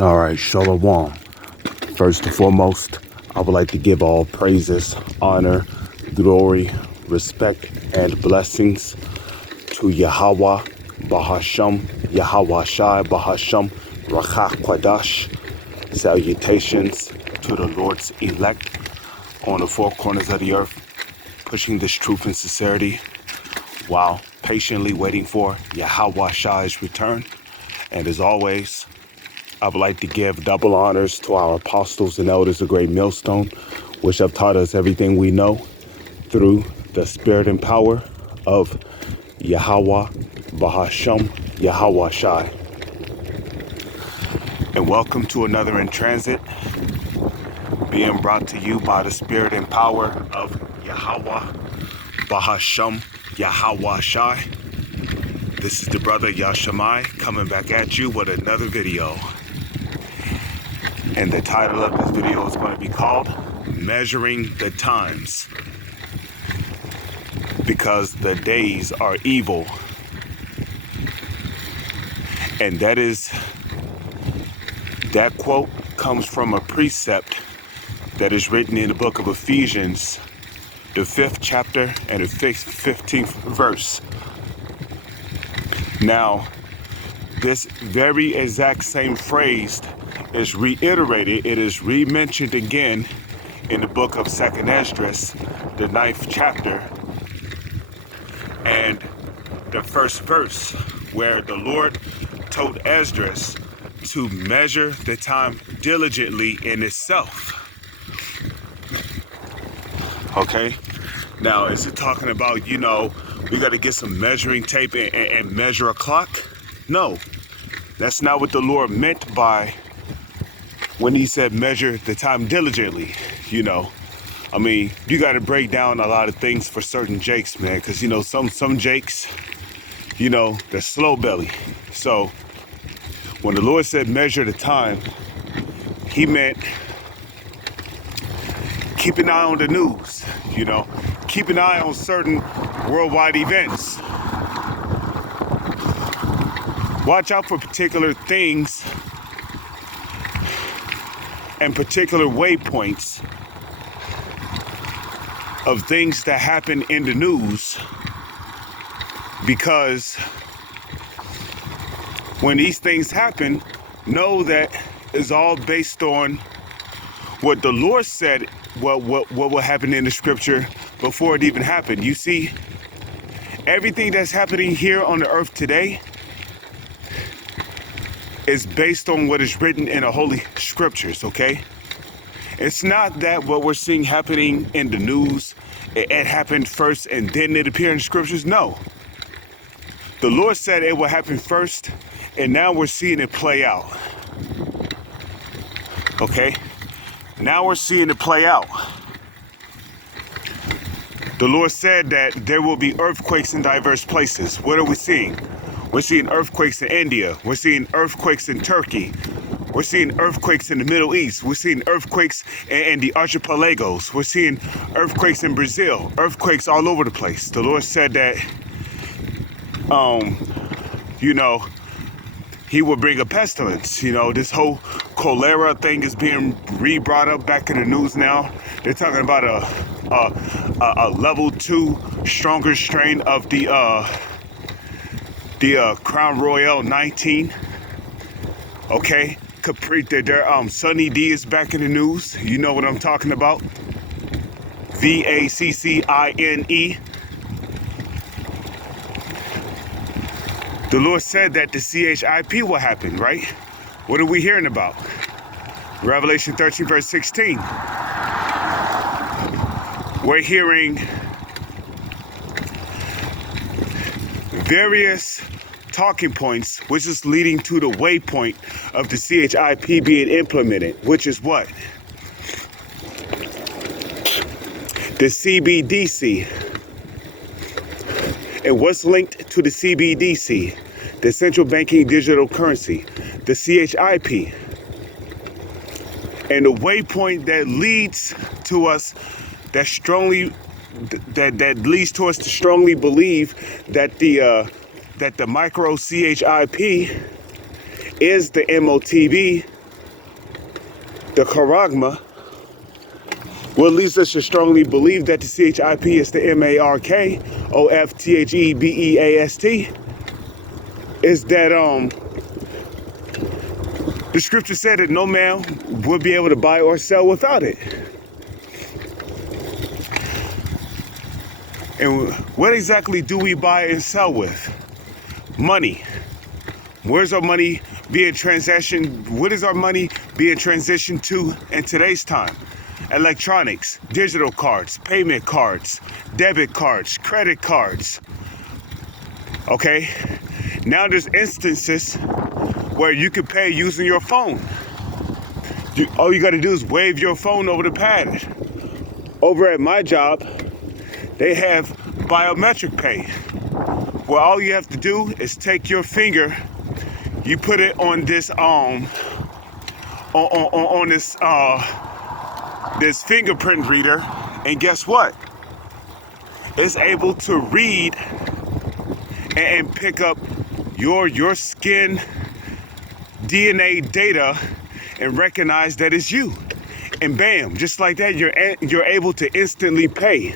All right, Shalom. First and foremost, I would like to give all praises, honor, glory, respect, and blessings to Yahweh, Bahasham, Yahweh Shai, Bahasham, Rakah Kwadash. Salutations to the Lord's elect on the four corners of the earth, pushing this truth and sincerity while patiently waiting for Yahweh Shai's return. And as always, I would like to give double honors to our apostles and elders of Great Millstone, which have taught us everything we know through the spirit and power of Yahweh, Bahasham, Yahweh Shai. And welcome to another In Transit, being brought to you by the spirit and power of Yahweh, Bahasham, Yahweh Shai. This is the brother Yashamai coming back at you with another video. And the title of this video is going to be called Measuring the Times. Because the days are evil. And that quote comes from a precept that is written in the book of Ephesians, the 5th chapter and the 15th verse. Now, this very exact same phrase is reiterated, it is re-mentioned again in the book of 2nd Esdras, the 9th chapter, and the first verse, where the Lord told Esdras to measure the time diligently in itself. Okay? Now, is it talking about, we got to get some measuring tape and measure a clock? No, that's not what the Lord meant by when he said measure the time diligently. You got to break down a lot of things for certain jakes, man, because, some jakes, they're slow belly. So when the Lord said measure the time, he meant keep an eye on the news, keep an eye on certain worldwide events. Watch out for particular things and particular waypoints of things that happen in the news, because when these things happen, know that it's all based on what the Lord said, what will happen in the scripture before it even happened. You see, everything that's happening here on the earth today is based on what is written in the Holy Scriptures, okay? It's not that what we're seeing happening in the news, it happened first and then it appeared in the Scriptures. No. The Lord said it will happen first, and now we're seeing it play out. Okay? Now we're seeing it play out. The Lord said that there will be earthquakes in diverse places. What are we seeing? We're seeing earthquakes in India. We're seeing earthquakes in Turkey. We're seeing earthquakes in the Middle East. We're seeing earthquakes in the archipelagos. We're seeing earthquakes in Brazil. Earthquakes all over the place. The Lord said that, he will bring a pestilence. This whole cholera thing is being re-brought up back in the news now. They're talking about a level 2 stronger strain of the Crown Royale 19. Okay, Sunny D is back in the news. You know what I'm talking about. VACCINE. The Lord said that the CHIP will happen, right? What are we hearing about? Revelation 13 verse 16. We're hearing various talking points, which is leading to the waypoint of the CHIP being implemented, which is what? The CBDC. And what's linked to the CBDC? The Central Banking Digital Currency, the CHIP. And the waypoint that leads to us that leads to us to strongly believe that the micro CHIP is the MOTB the charagma, what leads us to strongly believe that the CHIP is the MARKOFTHEBEAST, is that the scripture said that no man would be able to buy or sell without it. And what exactly do we buy and sell with? Money. Where's our money being transitioned? What is our money being transitioned to in today's time? Electronics, digital cards, payment cards, debit cards, credit cards. Okay? Now there's instances where you can pay using your phone. All you got to do is wave your phone over the pad. Over at my job, they have biometric pay, where all you have to do is take your finger, you put it on this this fingerprint reader, and guess what? It's able to read and pick up your skin DNA data and recognize that it's you. And bam, just like that, you're able to instantly pay.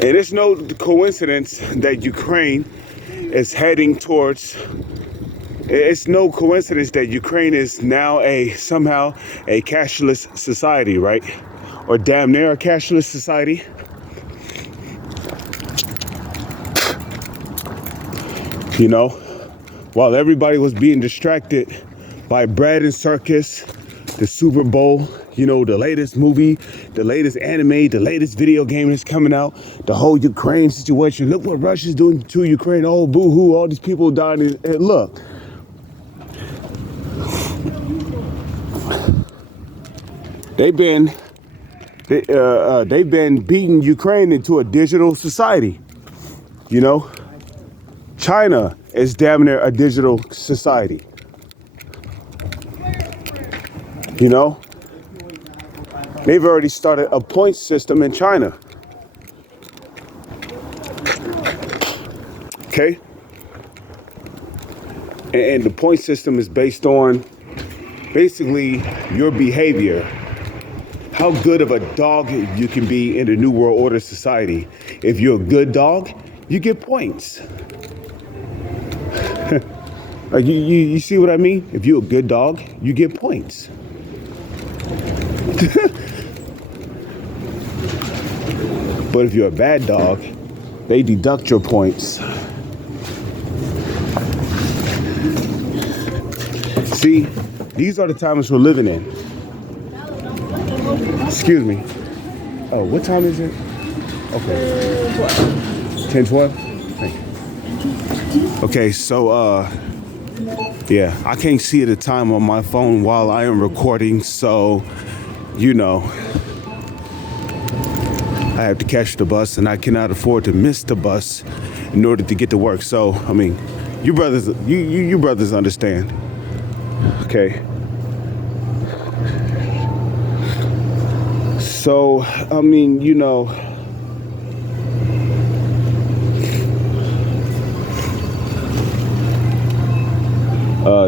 And it's no coincidence that Ukraine is heading towards, it's no coincidence that Ukraine is now somehow a cashless society, right? Or damn near a cashless society. You know, while everybody was being distracted by bread and circus, the Super Bowl, you know, the latest movie, the latest anime, the latest video game that's coming out, the whole Ukraine situation. Look what Russia's doing to Ukraine. Oh, boo-hoo, all these people dying. And look, they've been beating Ukraine into a digital society. You know, China is damn near a digital society. You know, they've already started a point system in China. Okay? And the point system is based on basically your behavior. How good of a dog you can be in the New World Order society. If you're a good dog, you get points. Like you see what I mean? If you're a good dog, you get points. But if you're a bad dog, they deduct your points. See, these are the times we're living in. Excuse me. Oh, what time is it? Okay. 10:12? Thank you. Okay, so yeah, I can't see the time on my phone while I am recording, so you know, I have to catch the bus, and I cannot afford to miss the bus in order to get to work. So, I mean, you brothers understand, okay? So, I mean, you know,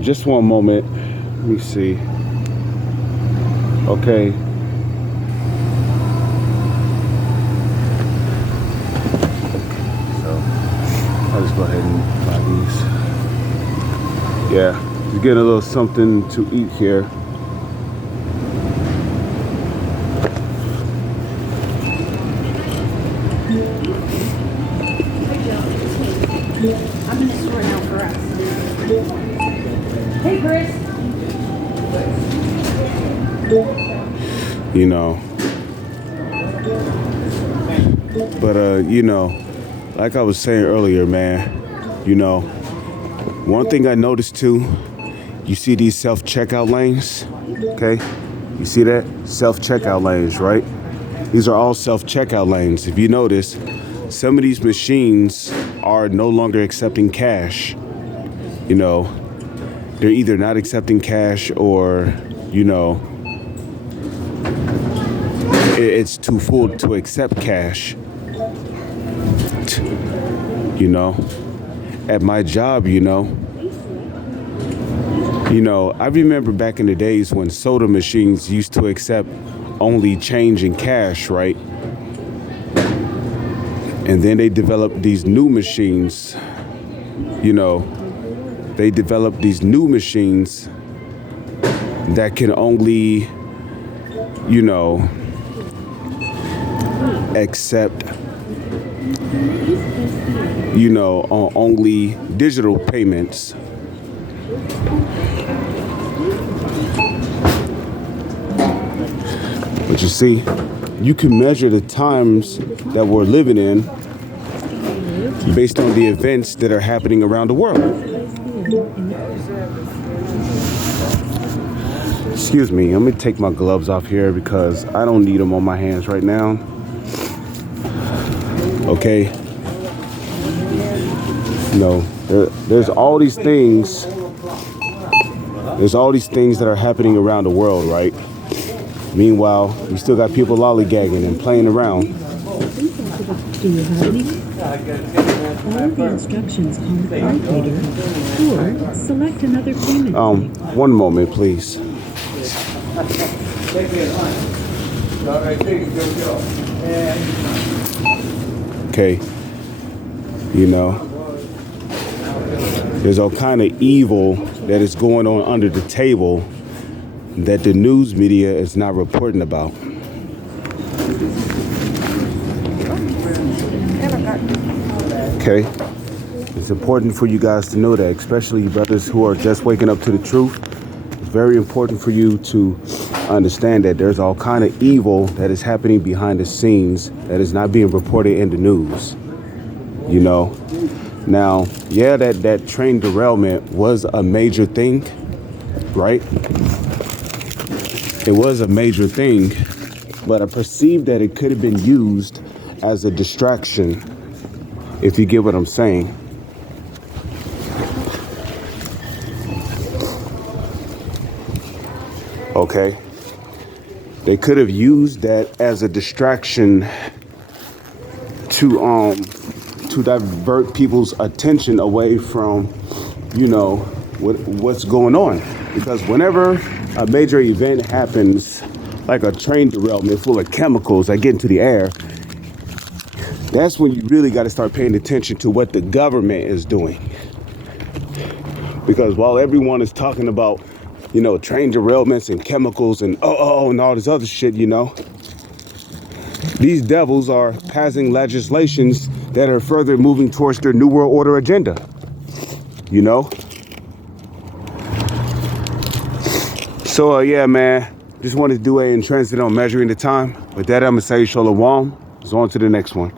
just one moment. Let me see. Okay. I'll just go ahead and buy these. Yeah, just getting a little something to eat here. I'm in the store now for us. Hey, Chris. You know, but you know, like I was saying earlier, man, you know, one thing I noticed too, you see these self-checkout lanes, okay? You see that? Self-checkout lanes, right? These are all self-checkout lanes. If you notice, some of these machines are no longer accepting cash. You know, they're either not accepting cash or, you know, it's too full to accept cash. You know, at my job, you know, You know, I remember back in the days when soda machines used to accept only change in cash, right? And then they developed these new machines, you know, they developed these new machines that can only, you know, accept, you know, only digital payments. But you see, you can measure the times that we're living in based on the events that are happening around the world. Excuse me, let me take my gloves off here because I don't need them on my hands right now. Okay? No, there's all these things. There's all these things that are happening around the world, right? Meanwhile, we still got people lollygagging and playing around. Do you have any? Follow the instructions on the card reader or select another payment. One moment, please. Okay, you know, there's all kind of evil that is going on under the table that the news media is not reporting about. Okay, it's important for you guys to know that, especially you brothers who are just waking up to the truth. It's very important for you to understand that there's all kind of evil that is happening behind the scenes that is not being reported in the news. You know, now, yeah, that train derailment was a major thing, right? It was a major thing, but I perceived that it could have been used as a distraction, if you get what I'm saying. Okay. They could have used that as a distraction to divert people's attention away from, you know, what's going on. Because whenever a major event happens, like a train derailment full of chemicals that get into the air, that's when you really got to start paying attention to what the government is doing. Because while everyone is talking about, you know, train derailments and chemicals and and all this other shit, you know, these devils are passing legislations that are further moving towards their New World Order agenda, you know? So, yeah, man, just wanted to do a in transit on measuring the time. With that, I'm going to say shalom. On to the next one.